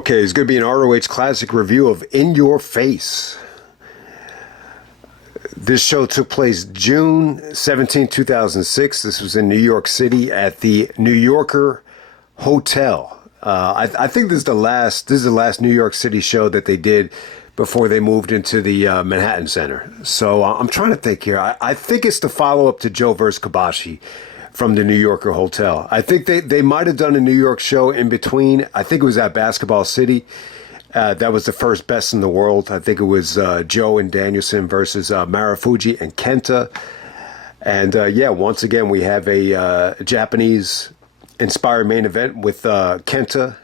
Okay, it's going to be an ROH Classic review of In Your Face. This show took place June 17, 2006. This was in New York City at the New Yorker Hotel. I think this is the last New York City show that they did before they moved into the Manhattan Center. So I'm trying to think here. I think it's the follow-up to Joe vs. Kabashi from the New Yorker Hotel. I think they might have done a New York show in between. I think it was at Basketball City. That was the first Best in the World. I think it was Joe and Danielson versus Marufuji and KENTA. And once again, we have a Japanese-inspired main event with KENTA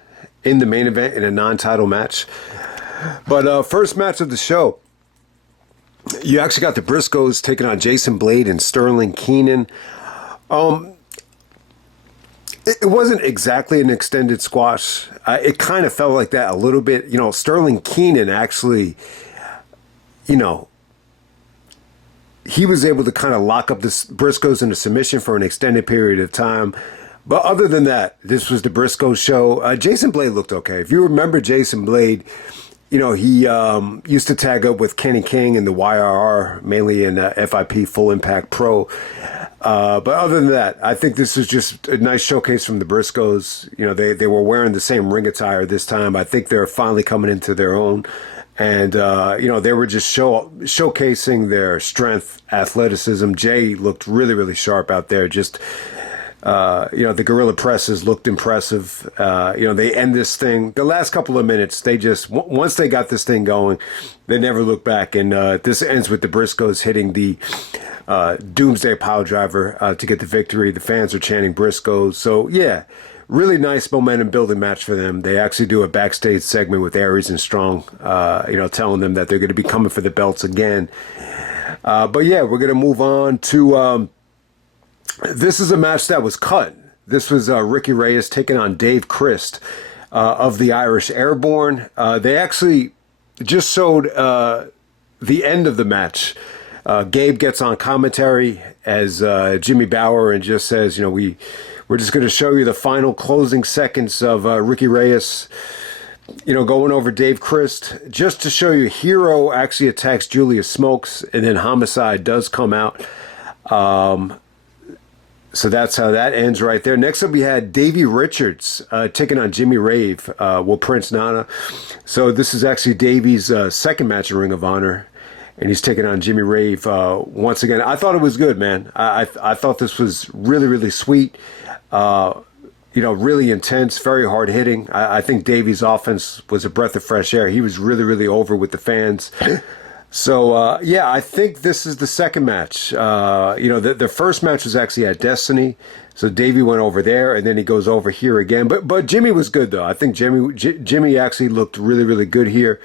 in the main event in a non-title match. But first match of the show, you actually got the Briscoes taking on Jason Blade and Sterling Keenan. It wasn't exactly an extended squash. It kind of felt like that a little bit. You know, Sterling Keenan actually, he was able to kind of lock up the Briscoes into submission for an extended period of time. But other than that, this was the Briscoes show. Jason Blade looked okay. If you remember Jason Blade, he used to tag up with Kenny King in the YRR, mainly in FIP Full Impact Pro. But other than that, I think this is just a nice showcase from the Briscoes. They were wearing the same ring attire this time. I think they're finally coming into their own. And, they were just showcasing their strength, athleticism. Jay looked really, really sharp out there. Just, the gorilla presses looked impressive. They end this thing. The last couple of minutes, once they got this thing going, they never looked back. And this ends with the Briscoes hitting the Doomsday Pile Driver to get the victory. The fans are chanting Briscoes. So, yeah, really nice momentum building match for them. They actually do a backstage segment with Aries and Strong, telling them that they're going to be coming for the belts again. But, yeah, we're going to move on to... this is a match that was cut. This was Ricky Reyes taking on Dave Christ of the Irish Airborne. They actually just showed the end of the match. Gabe gets on commentary as Jimmy Bauer and just says, we're just going to show you the final closing seconds of Ricky Reyes, going over Dave Christ, just to show you Hero actually attacks Julius Smokes, and then Homicide does come out. So that's how that ends right there. Next up, we had Davey Richards taking on Jimmy Rave, Prince Nana. So this is actually Davey's second match in Ring of Honor, and he's taking on Jimmy Rave once again. I thought it was good, man. I thought this was really, really sweet. Really intense, very hard hitting. I think Davey's offense was a breath of fresh air. He was really, really over with the fans. So, I think this is the second match. The first match was actually at Destiny. So Davey went over there, and then he goes over here again. But Jimmy was good, though. I think Jimmy actually looked really, really good here.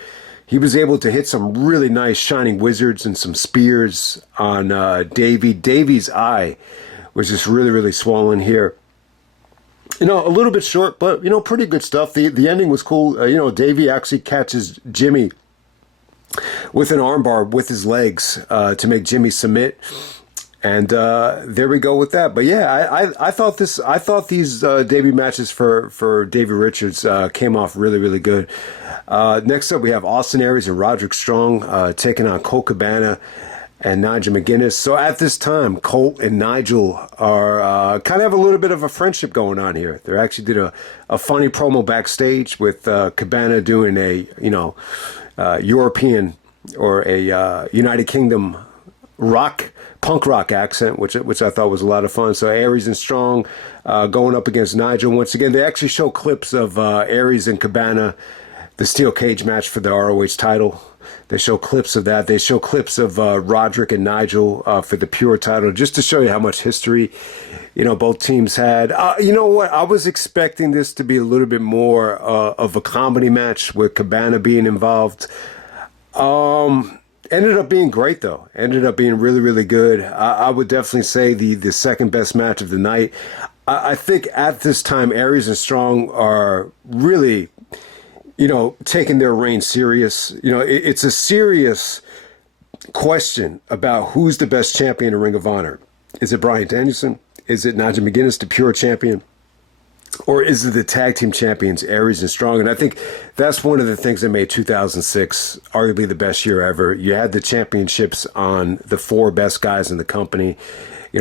He was able to hit some really nice Shining Wizards and some spears on Davey. Davey's eye was just really, really swollen here. A little bit short, but, pretty good stuff. The ending was cool. Davey actually catches Jimmy with an armbar with his legs to make Jimmy submit, and there we go with that. But yeah, I thought these debut matches for Davey Richards came off really, really good. Next up, we have Austin Aries and Roderick Strong taking on Colt Cabana and Nigel McGuinness. So at this time, Colt and Nigel are kind of have a little bit of a friendship going on here. They actually did a funny promo backstage with Cabana doing a European or a United Kingdom punk rock accent, which I thought was a lot of fun. So Aries and Strong going up against Nigel once again. They actually show clips of Aries and Cabana, the steel cage match for the ROH title. They show clips of that. They show clips of Roderick and Nigel for the Pure title, just to show you how much history, both teams had. You know what? I was expecting this to be a little bit more of a comedy match with Cabana being involved. Ended up being great, though. Ended up being really, really good. I would definitely say the second best match of the night. I think at this time, Aries and Strong are really, taking their reign serious. It's a serious question about who's the best champion in Ring of Honor. Is it Bryan Danielson? Is it Nigel McGuinness, the Pure champion? or is it the tag team champions, Aries and Strong? And I think that's one of the things that made 2006 arguably the best year ever. You had the championships on the four best guys in the company.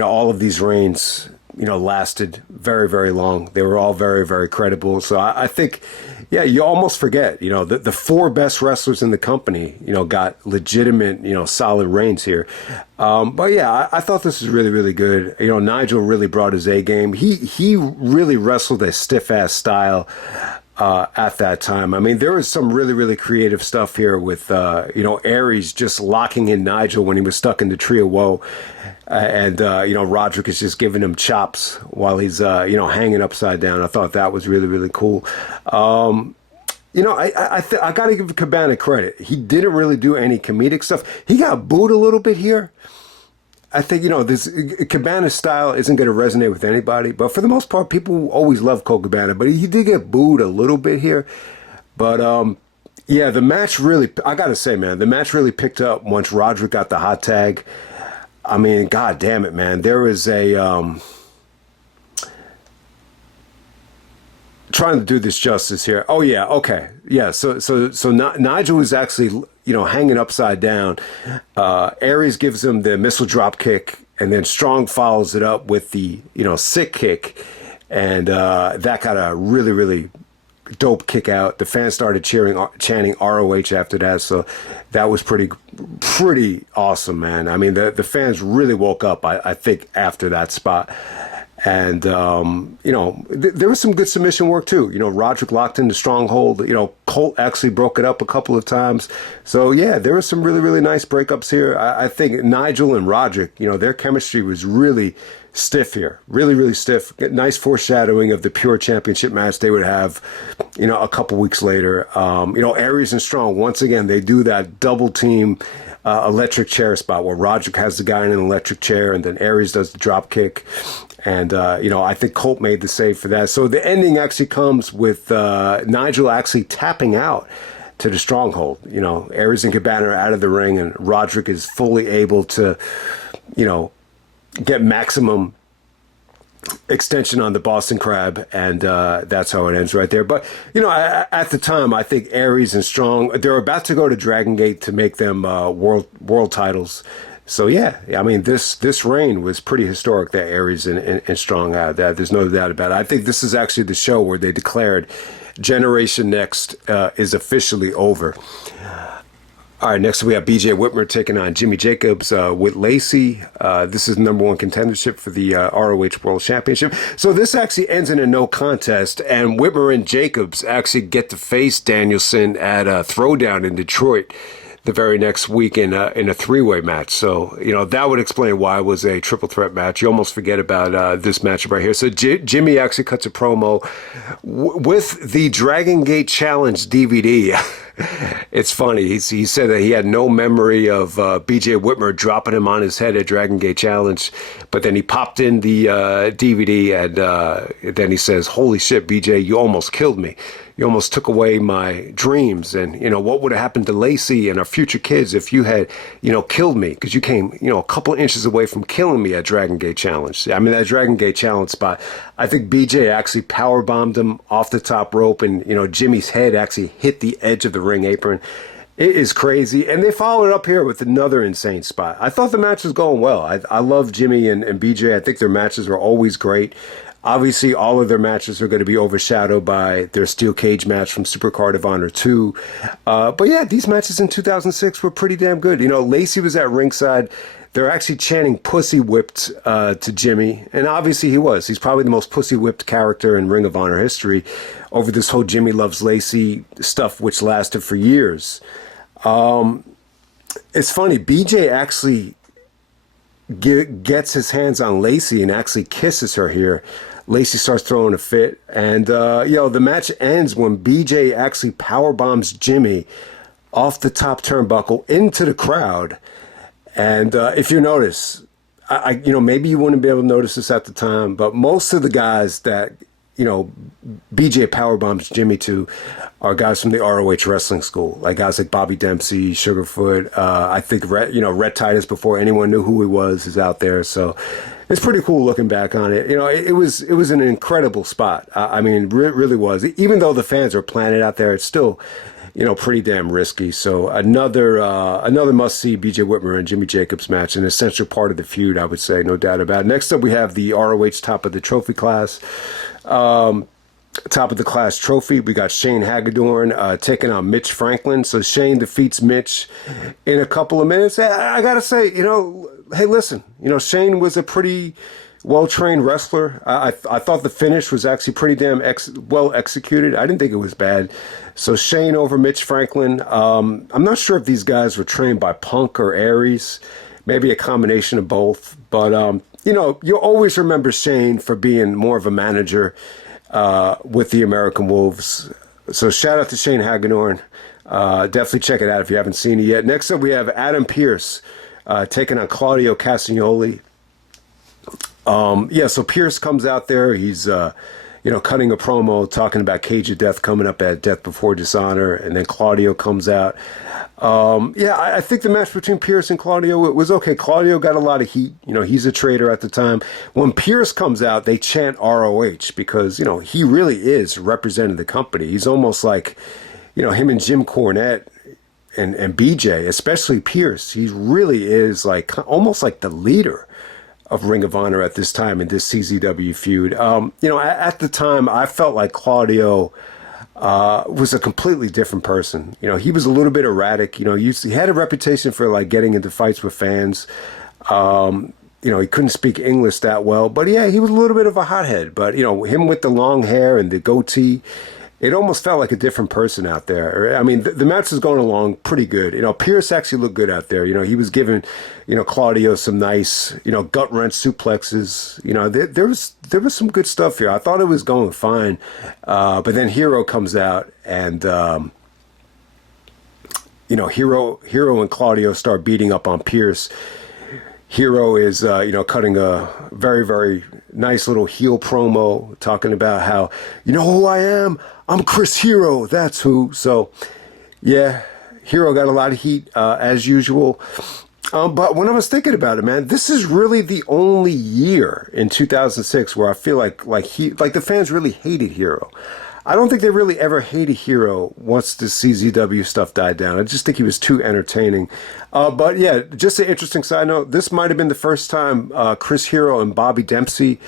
All of these reigns, lasted very, very long. They were all very, very credible. So I think, yeah, you almost forget, the four best wrestlers in the company, got legitimate, solid reigns here. But yeah, I thought this was really, really good. Nigel really brought his A game. He really wrestled a stiff ass style. At that time. I mean, there was some really, really creative stuff here with, Aries just locking in Nigel when he was stuck in the Tree of Woe. And Roderick is just giving him chops while he's, hanging upside down. I thought that was really, really cool. I got to give Cabana credit. He didn't really do any comedic stuff. He got booed a little bit here. I think, this Cabana style isn't going to resonate with anybody. But for the most part, people always love Colt Cabana. But he did get booed a little bit here. But, yeah, the match really, I got to say, man, the match really picked up once Roderick got the hot tag. I mean, God damn it, man. There was a, trying to do this justice here. Oh, yeah, okay. Yeah, so Nigel was actually, hanging upside down. Aries gives him the missile drop kick, and then Strong follows it up with the, sick kick. And that got a really, really dope kick out. The fans started chanting ROH after that, so that was pretty awesome, man. I mean, the fans really woke up, I think, after that spot. And, there was some good submission work, too. Roderick locked in the stronghold. Colt actually broke it up a couple of times. So, yeah, there was some really, really nice breakups here. I think Nigel and Roderick, their chemistry was really stiff here. Really, really stiff. Nice foreshadowing of the pure championship match they would have, a couple weeks later. Aries and Strong, once again, they do that double team electric chair spot where Roderick has the guy in an electric chair and then Aries does the drop kick. And, I think Colt made the save for that. So the ending actually comes with Nigel actually tapping out to the stronghold. Aries and Cabana are out of the ring and Roderick is fully able to, get maximum extension on the Boston Crab, and that's how it ends right there. But, at the time, I think Aries and Strong, they're about to go to Dragon Gate to make them world titles. So, yeah, I mean, this reign was pretty historic that Aries and Strong had. There's no doubt about it. I think this is actually the show where they declared Generation Next is officially over. All right, next we have BJ Whitmer taking on Jimmy Jacobs with Lacey. This is number one contendership for the ROH World Championship. So this actually ends in a no contest, and Whitmer and Jacobs actually get to face Danielson at a Throwdown in Detroit the very next week in a three-way match. So, that would explain why it was a triple threat match. You almost forget about this matchup right here. So Jimmy actually cuts a promo with the Dragon Gate Challenge DVD. It's funny. He said that he had no memory of BJ Whitmer dropping him on his head at Dragon Gate Challenge, but then he popped in the DVD and then he says, "Holy shit, BJ, you almost killed me. You almost took away my dreams. And, what would have happened to Lacey and our future kids if you had, killed me? Because you came, a couple inches away from killing me at Dragon Gate Challenge." I mean, that Dragon Gate Challenge spot, I think BJ actually powerbombed him off the top rope and, Jimmy's head actually hit the edge of the ring apron. It is crazy. And they followed up here with another insane spot. I thought the match was going well. I love Jimmy and BJ. I think their matches were always great. Obviously, all of their matches are going to be overshadowed by their steel cage match from Supercard of Honor 2. But yeah, these matches in 2006 were pretty damn good. Lacey was at ringside. They're actually chanting "pussy whipped" to Jimmy. And obviously he was. He's probably the most pussy whipped character in Ring of Honor history over this whole Jimmy Loves Lacey stuff, which lasted for years. It's funny. BJ actually gets his hands on Lacey and actually kisses her here. Lacey starts throwing a fit, and the match ends when BJ actually power bombs Jimmy off the top turnbuckle into the crowd. And if you notice, maybe you wouldn't be able to notice this at the time, but most of the guys that BJ power bombs Jimmy to are guys from the ROH wrestling school, like guys like Bobby Dempsey, Sugarfoot. I think Red Titus, before anyone knew who he was, is out there. So It's pretty cool looking back on it. You know, it was an incredible spot. I mean, really was. Even though the fans are planted out there, it's still, you know, pretty damn risky. So another must see BJ Whitmer and Jimmy Jacobs match, an essential part of the feud, I would say, no doubt about it. Next up, we have the ROH top of the trophy class. Top of the class trophy, we got Shane Hagadorn taking on Mitch Franklin. So Shane defeats Mitch in a couple of minutes. I gotta say, you know, hey, listen, you know, Shane was a pretty well-trained wrestler. I thought the finish was actually pretty damn well executed. I didn't think it was bad. So Shane over Mitch Franklin. I'm not sure if these guys were trained by Punk or Aries, maybe a combination of both. But you know, you'll always remember Shane for being more of a manager with the American Wolves. So shout out to Shane Hagadorn. Definitely check it out if you haven't seen it yet. Next up, we have Adam Pearce taking on Claudio Castagnoli. Yeah, so Pearce comes out there. He's, you know, cutting a promo, talking about Cage of Death coming up at Death Before Dishonor. And then Claudio comes out. Yeah, I think the match between Pearce and Claudio, it was okay. Claudio got a lot of heat. You know, he's a traitor at the time. When Pearce comes out, they chant ROH because, you know, he really is representing the company. He's almost like, you know, him and Jim Cornette and BJ, especially Pearce. He really is like almost like the leader of Ring of Honor at this time in this CZW feud. You know, at the time, I felt like Claudio was a completely different person. You know, he was a little bit erratic. You know, he had a reputation for like getting into fights with fans. You know, he couldn't speak English that well, but yeah, he was a little bit of a hothead. But, you know, him with the long hair and the goatee, it almost felt like a different person out there. I mean, the match was going along pretty good. You know, Pearce actually looked good out there. You know, he was giving, you know, Claudio some nice, you know, gut wrench suplexes. You know, there was some good stuff here. I thought it was going fine. But then Hero comes out and, you know, Hero and Claudio start beating up on Pearce. Hero is, you know, cutting a very, very nice little heel promo, talking about how, you know who I am? I'm Chris Hero. That's who. So, yeah, Hero got a lot of heat, as usual. But when I was thinking about it, man, this is really the only year in 2006 where I feel like the fans really hated Hero. I don't think they really ever hated Hero once the CZW stuff died down. I just think he was too entertaining. But yeah, just an interesting side note. This might have been the first time Chris Hero and Bobby Dempsey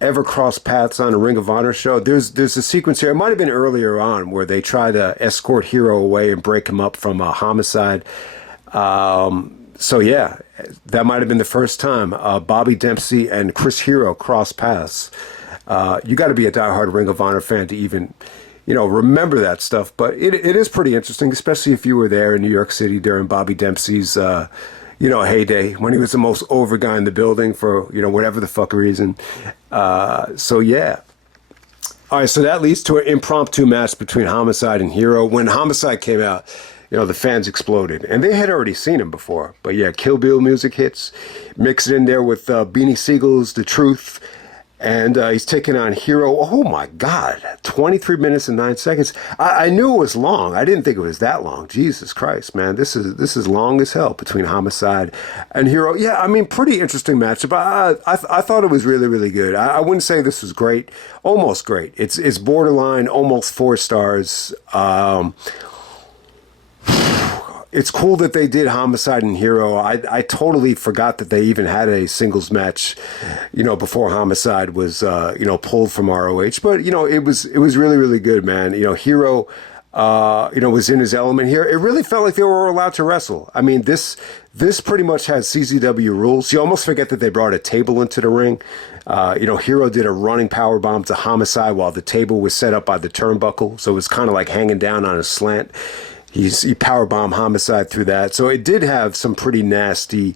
ever crossed paths on a Ring of Honor show. There's a sequence here. It might have been earlier on where they try to escort Hero away and break him up from Homicide. So yeah, that might have been the first time Bobby Dempsey and Chris Hero crossed paths. You got to be a diehard Ring of Honor fan to even, you know, remember that stuff. But it is pretty interesting, especially if you were there in New York City during Bobby Dempsey's, you know, heyday, when he was the most over guy in the building for, you know, whatever the fuck reason. So yeah. All right, so that leads to an impromptu match between Homicide and Hero. When Homicide came out, you know, the fans exploded. And they had already seen him before. But yeah, Kill Bill music hits. Mix it in there with Beanie Siegel's The Truth. And he's taking on Hero. Oh, my God. 23 minutes and 9 seconds. I knew it was long. I didn't think it was that long. Jesus Christ, man. This is long as hell between Homicide and Hero. Yeah, I mean, pretty interesting matchup. I thought it was really, really good. I wouldn't say this was great. Almost great. It's borderline, almost 4 stars. It's cool that they did Homicide and Hero. I totally forgot that they even had a singles match, you know, before Homicide was, you know, pulled from ROH. But, you know, it was really, really good, man. You know, Hero, you know, was in his element here. It really felt like they were allowed to wrestle. I mean, this pretty much has CZW rules. You almost forget that they brought a table into the ring. You know, Hero did a running power bomb to Homicide while the table was set up by the turnbuckle. So it was kind of like hanging down on a slant. He powerbombed Homicide through that. So it did have some pretty nasty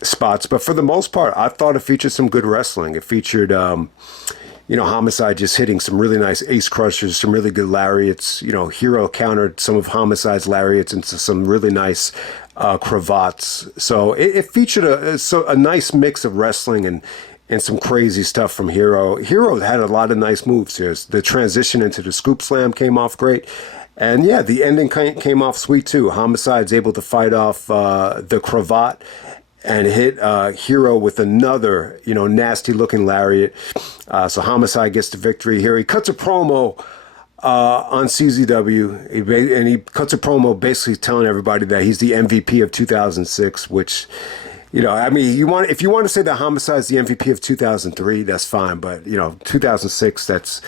spots. But for the most part, I thought it featured some good wrestling. It featured, you know, Homicide just hitting some really nice ace crushers, some really good lariats. You know, Hero countered some of Homicide's lariats into some really nice cravats. So it featured a nice mix of wrestling and some crazy stuff from Hero. Hero had a lot of nice moves here. The transition into the scoop slam came off great. And yeah, the ending came off sweet too. Homicide's able to fight off the cravat and hit Hero with another, nasty looking lariat. So Homicide gets the victory here. He cuts a promo on CZW, and he cuts a promo basically telling everybody that he's the MVP of 2006, which, if you want to say that Homicide's the MVP of 2003, that's fine. But, 2006, that's,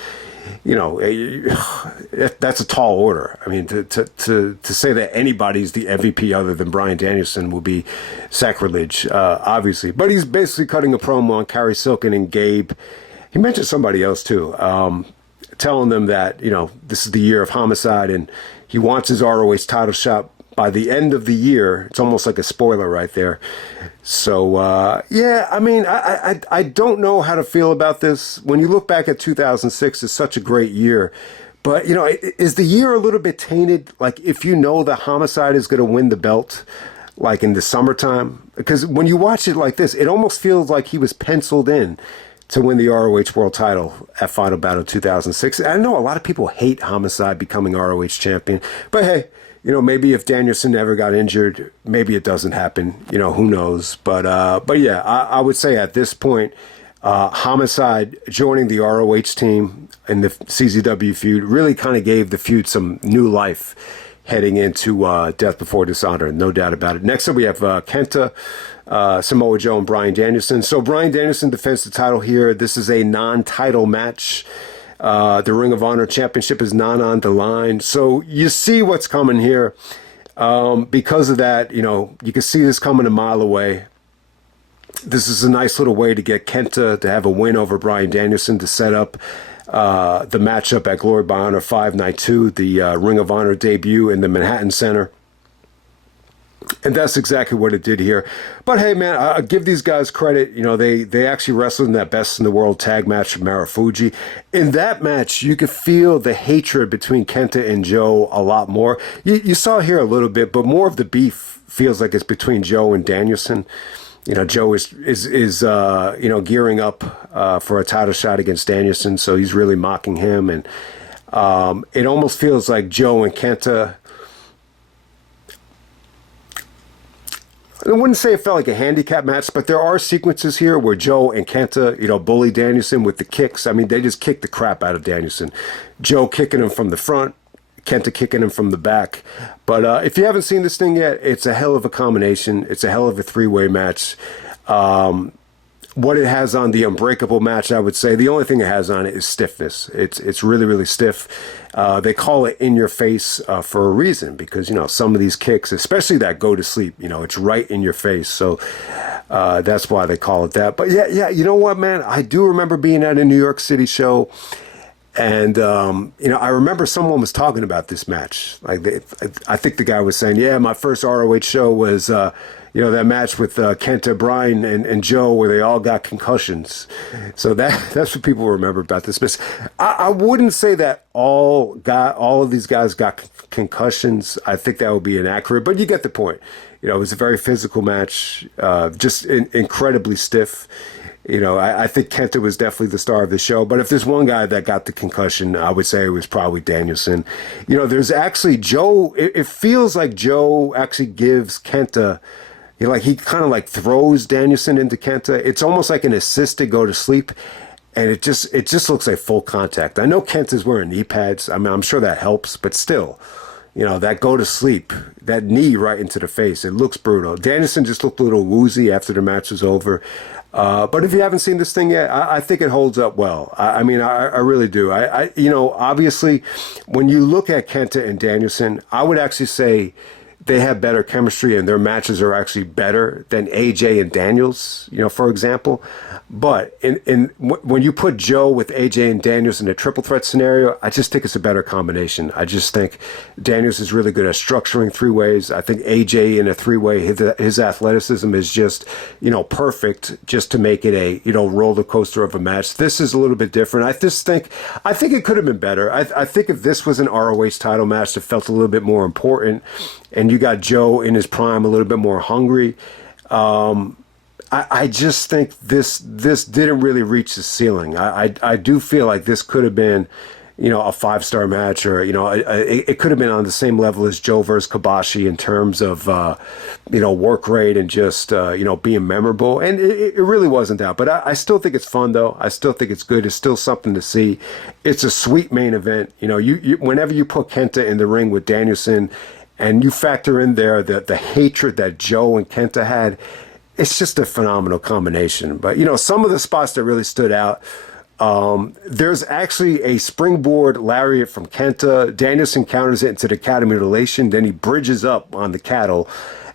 that's a tall order. I mean, to say that anybody's the MVP other than Bryan Danielson will be sacrilege, obviously. But he's basically cutting a promo on Carrie Silken and Gabe. He mentioned somebody else, too, telling them that, this is the year of Homicide and he wants his ROH title shot by the end of the year. It's almost like a spoiler right there. So, I don't know how to feel about this. When you look back at 2006, it's such a great year. But, is the year a little bit tainted? Like, if you know that Homicide is going to win the belt, like in the summertime? Because when you watch it like this, it almost feels like he was penciled in to win the ROH World title at Final Battle 2006. I know a lot of people hate Homicide becoming ROH champion. But, hey, maybe if Danielson never got injured, maybe it doesn't happen. Who knows? But yeah, I would say at this point, Homicide joining the ROH team in the CZW feud really kind of gave the feud some new life heading into Death Before Dishonor. No doubt about it. Next up, we have KENTA, Samoa Joe, and Bryan Danielson. So Bryan Danielson defends the title here. This is a non-title match. The Ring of Honor Championship is not on the line. So you see what's coming here. Because of that, you can see this coming a mile away. This is a nice little way to get KENTA to have a win over Bryan Danielson to set up the matchup at Glory by Honor 5 Night 2, the Ring of Honor debut in the Manhattan Center. And that's exactly what it did here. But hey, man, I give these guys credit. They actually wrestled in that Best in the World tag match with Marufuji. In that match, you could feel the hatred between KENTA and Joe a lot more. You saw here a little bit, but more of the beef feels like it's between Joe and Danielson. Joe is gearing up for a title shot against Danielson, so he's really mocking him. And it almost feels like Joe and KENTA, I wouldn't say it felt like a handicap match, but there are sequences here where Joe and KENTA, bully Danielson with the kicks. I mean, they just kick the crap out of Danielson. Joe kicking him from the front, KENTA kicking him from the back. But if you haven't seen this thing yet, it's a hell of a combination. It's a hell of a three-way match. What it has on the Unbreakable match, I would say, the only thing it has on it is stiffness. It's really, really stiff. They call it in your face for a reason because, some of these kicks, especially that go to sleep, it's right in your face. So that's why they call it that. But yeah, you know what, man? I do remember being at a New York City show. And, I remember someone was talking about this match. I think the guy was saying, yeah, my first ROH show was, that match with KENTA, Bryan, and Joe where they all got concussions. So that's what people remember about this match. I wouldn't say that all of these guys got concussions. I think that would be inaccurate, but you get the point. It was a very physical match, just incredibly stiff. I think KENTA was definitely the star of the show. But if there's one guy that got the concussion, I would say it was probably Danielson. There's actually Joe. It feels like Joe actually gives KENTA, he kind of throws Danielson into KENTA. It's almost like an assist to go to sleep. And it just looks like full contact. I know KENTA's wearing knee pads. I mean, I'm sure that helps. But still, that go to sleep, that knee right into the face, it looks brutal. Danielson just looked a little woozy after the match was over. But if you haven't seen this thing yet, I think it holds up well. I really do. Obviously, when you look at KENTA and Danielson, I would actually say they have better chemistry and their matches are actually better than AJ and Daniels, for example. But when you put Joe with AJ and Daniels in a triple threat scenario, I just think it's a better combination. I just think Daniels is really good at structuring three ways. I think AJ in a three-way, his athleticism is just, perfect just to make it a, roller coaster of a match. This is a little bit different. I think it could have been better. I think if this was an ROH title match that felt a little bit more important and you got Joe in his prime a little bit more hungry, I just think this didn't really reach the ceiling. I do feel like this could have been, you know, a 5-star match, or, you know, it could have been on the same level as Joe versus Kobashi in terms of, you know, work rate and just, you know, being memorable. And it really wasn't that. But I still think it's fun, though. I still think it's good. It's still something to see. It's a sweet main event. You know, you whenever you put KENTA in the ring with Danielson and you factor in there the hatred that Joe and KENTA had, it's just a phenomenal combination. But, you know, some of the spots that really stood out, there's actually a springboard lariat from KENTA. Danielson counters it into the cattle mutilation. Then he bridges up on the cattle.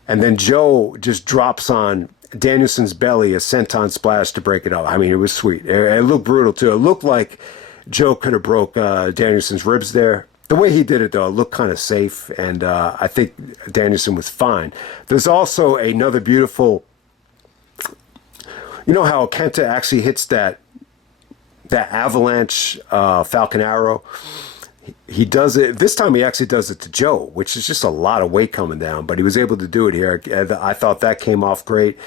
And then Joe just drops on Danielson's belly a senton splash to break it up. I mean, it was sweet. It looked brutal, too. It looked like Joe could have broke Danielson's ribs there. The way he did it, though, it looked kind of safe. And I think Danielson was fine. There's also another beautiful... You know how KENTA actually hits that avalanche Falcon Arrow? He does it. This time he actually does it to Joe, which is just a lot of weight coming down. But he was able to do it here. I thought that came off great.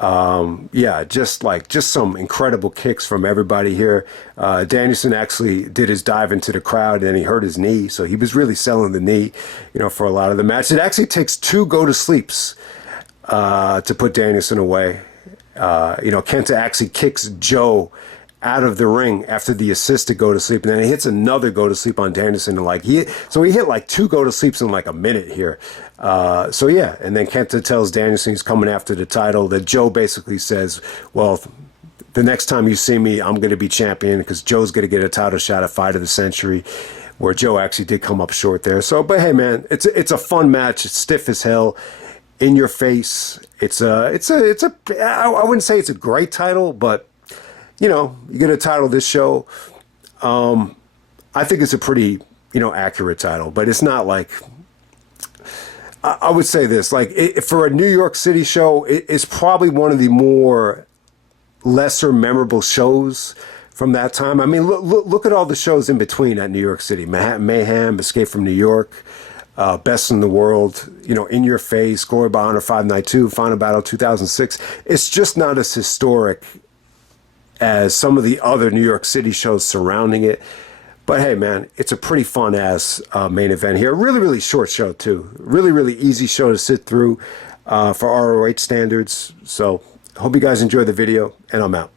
Yeah, just some incredible kicks from everybody here. Danielson actually did his dive into the crowd, and he hurt his knee. So he was really selling the knee, you know, for a lot of the match. It actually takes 2 go-to-sleeps to put Danielson away. You know, KENTA actually kicks Joe out of the ring after the assist to go to sleep, and then he hits another go to sleep on Danielson, and he hit like 2 go to sleeps in like a minute here. So yeah, and then KENTA tells Danielson he's coming after the title. That Joe basically says, well, the next time you see me, I'm going to be champion, because Joe's going to get a title shot at Fight of the Century, where Joe actually did come up short there. So, but hey, man, it's a fun match. It's stiff as hell. In your face. I wouldn't say it's a great title, but, you know, you get a title this show. I think it's a pretty, you know, accurate title, but it's not like, I would say this, like, for a New York City show, it's probably one of the more lesser memorable shows from that time. I mean, look at all the shows in between at New York City. Manhattan Mayhem, Escape from New York, Best in the World, you know, In Your Face, Glory by Honor 592, Final Battle 2006. It's just not as historic as some of the other New York City shows surrounding it. But hey, man, it's a pretty fun-ass main event here. Really, really short show, too. Really, really easy show to sit through for ROH standards. So, hope you guys enjoy the video, and I'm out.